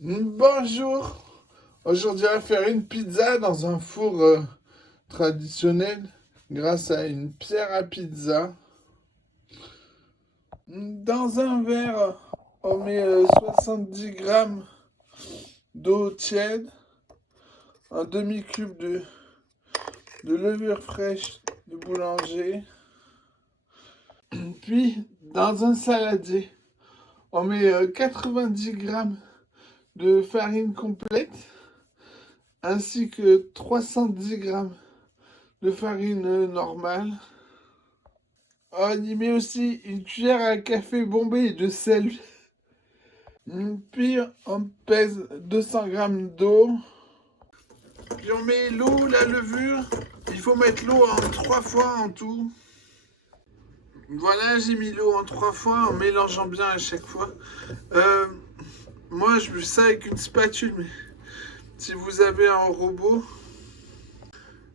Bonjour. Aujourd'hui, on va faire une pizza dans un four traditionnel grâce à une pierre à pizza. Dans un verre, on met 70 grammes d'eau tiède, un demi-cube de levure fraîche de boulanger. Puis, dans un saladier, on met 90 grammes de farine complète ainsi que 310 grammes de farine normale. On y met aussi une cuillère à café bombée de sel. Puis on pèse 200 grammes d'eau. Puis on met l'eau, la levure. Il faut mettre l'eau en 3 fois en tout. Voilà, j'ai mis l'eau en 3 fois en mélangeant bien à chaque fois. Moi, je fais ça avec une spatule, mais si vous avez un robot,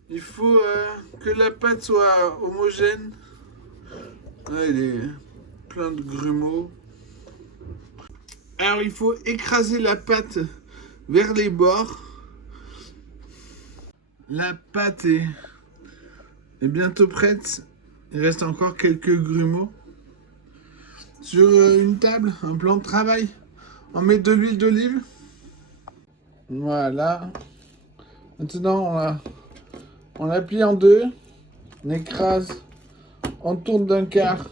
il faut que la pâte soit homogène. Là, il est plein de grumeaux. Alors, il faut écraser la pâte vers les bords. La pâte est bientôt prête. Il reste encore quelques grumeaux. Sur une table, un plan de travail, on met de l'huile d'olive. Voilà. Maintenant, on la plie en deux. On écrase. On tourne d'un quart.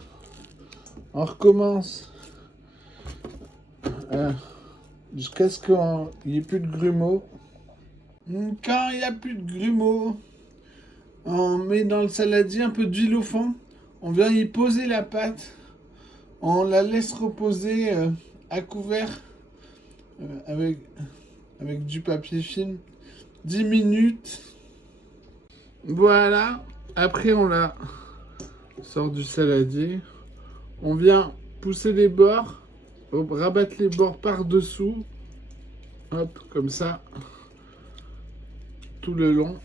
On recommence. Jusqu'à ce qu'il n'y ait plus de grumeaux. Quand il n'y a plus de grumeaux, on met dans le saladier un peu d'huile au fond. On vient y poser la pâte. On la laisse reposer à couvert avec du papier film 10 minutes. Voilà. Après, on la sort du saladier. On vient pousser les bords. Rabattre les bords par-dessous. Hop, comme ça. Tout le long.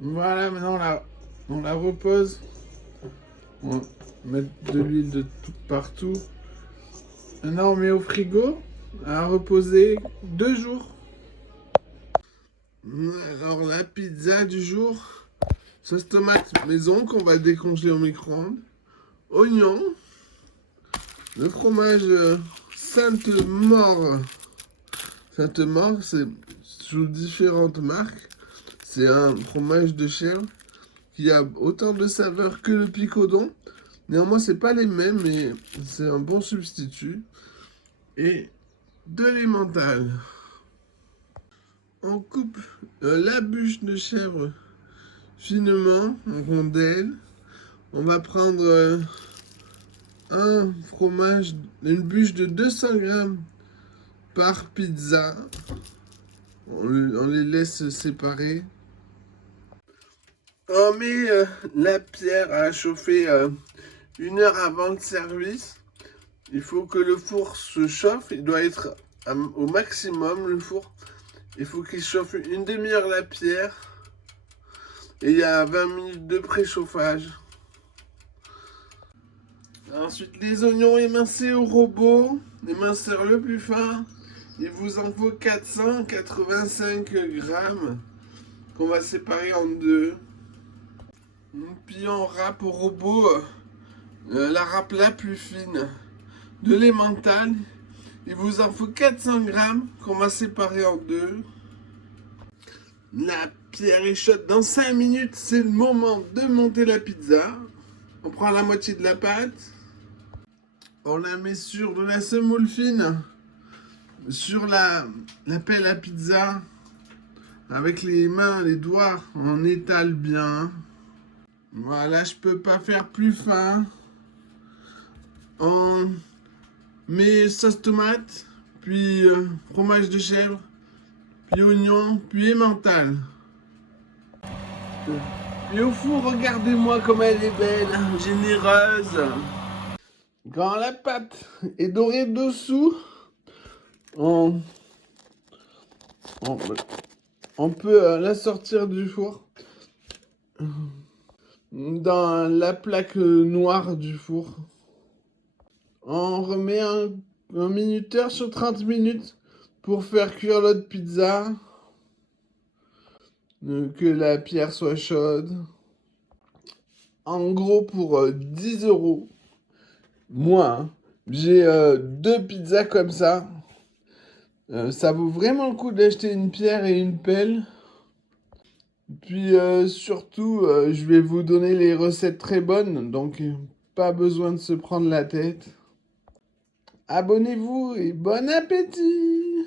Voilà, maintenant on la repose. On met de l'huile de tout partout. Maintenant on met au frigo à reposer 2 jours. Alors la pizza du jour, sauce tomate maison qu'on va décongeler au micro-ondes, oignon, le fromage Sainte-Maure. Sainte-Maure, c'est sous différentes marques. C'est un fromage de chèvre qui a autant de saveur que le picodon. Néanmoins, c'est pas les mêmes, mais c'est un bon substitut. Et de l'emmental. On coupe la bûche de chèvre finement en rondelles. On va prendre un fromage, une bûche de 200 grammes par pizza. On les laisse séparer. On met la pierre à chauffer 1 heure avant le service. Il faut que le four se chauffe. Il doit être au maximum, le four. Il faut qu'il chauffe une demi-heure la pierre. Et il y a 20 minutes de préchauffage. Ensuite, les oignons émincés au robot. L'éminceur le plus fin. Il vous en faut 485 grammes qu'on va séparer en deux. Puis on râpe au robot la râpe la plus fine de l'emmental. Il vous en faut 400 grammes qu'on va séparer en deux. La pierre est chaude. Dans 5 minutes, c'est le moment de monter la pizza. On prend la moitié de la pâte. On la met sur de la semoule fine. Sur la pelle à pizza. Avec les mains, les doigts, on étale bien. Voilà, je peux pas faire plus fin. On met sauce tomate, puis fromage de chèvre, puis oignon, puis emmental. Et au four, regardez-moi comme elle est belle, généreuse. Quand la pâte est dorée dessous, on peut la sortir du four dans la plaque noire du four. On remet un minuteur sur 30 minutes pour faire cuire l'autre pizza. Que la pierre soit chaude. En gros, pour 10 euros, moi, hein, j'ai 2 pizzas comme ça. Ça vaut vraiment le coup d'acheter une pierre et une pelle. Puis surtout, je vais vous donner les recettes très bonnes, donc pas besoin de se prendre la tête. Abonnez-vous et bon appétit!